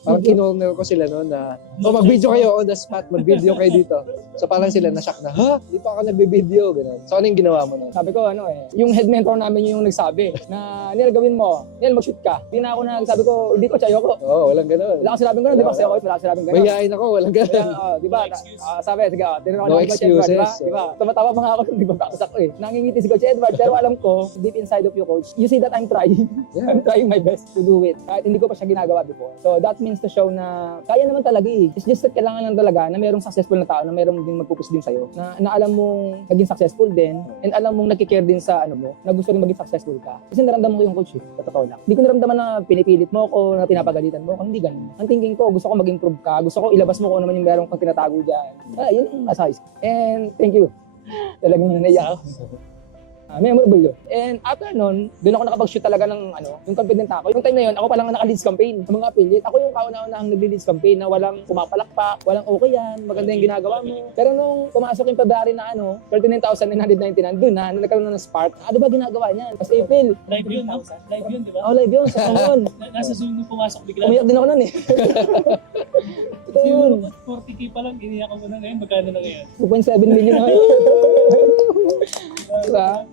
Parang kinorner ko sila noon na, mag-video kayo on the spot, mag-video kayo dito. So parang sila na-shock na, ha? Hindi pa ako nagbe-video, gano'n. So ano yung ginawa mo noon? Sabi ko yung head mentor namin yung nagsabi na Neil gawin mo, Neil mag-shoot ka. Hindi na ako nagsabi ko, hindi ko chayo ko. Oo, walang gano'n. Wala akong sinabing gano'n, di ba kasi ako, wala akong sinabing gano'n. Mahihain ako, walang gano'n. Di ba? Sabi, sige, tinanong No ko si Coach Edward, di ba? excuses. Di ba? Tumatawa pa nga ako, di ba? Bakas ako Nangingiti si Coach Edward, pero alam ko, deep inside of you, Coach, you see that I'm trying. Yeah. I'm trying my best to do it. Kahit hindi ko pa siya ginagawa before. So that means to show na kaya naman talaga It's just that kailangan lang talaga na mayroong successful na tao, na mayroong din magpupus din sa'yo, na alam mong naging successful din, and alam mong nagkikare din sa na gusto rin maging successful ka. Kasi naramdaman ko yung coach sa totoo lang. Hindi ko naramdaman na pinipilit mo ko, na pinapagalitan mo ko, hindi ganun. Ang thinking ko, gusto ko mag-improve ka, gusto ko ilabas mo kung ano man yung meron kang tinatago dyan. Yun yung nasa high school. And thank you. Talagang naiyak ako. Memorable yun. And after nun, doon ako nakapag-shoot talaga ng yung confident ako. Yung time na yun, ako pa lang naka-leads campaign sa mga affiliate. Ako yung kauna-unahang nag-leads campaign na walang pumapalakpak, walang okay yan, maganda yung ginagawa mo. Pero nung pumasok yung February na 39,999, doon na nagkaroon na ng spark. Ano ba ginagawa niyan? Tapos April. Live yun, no? Live yun, di ba? Oh, live yun, sa Samon. Nasa Zoom nung pumasok bigla. Umiyak din ako nun Ito yun. 40k pa lang, iniyak ko na ngayon. Magkano na ngayon? 2.7 million na ngayon. Diba?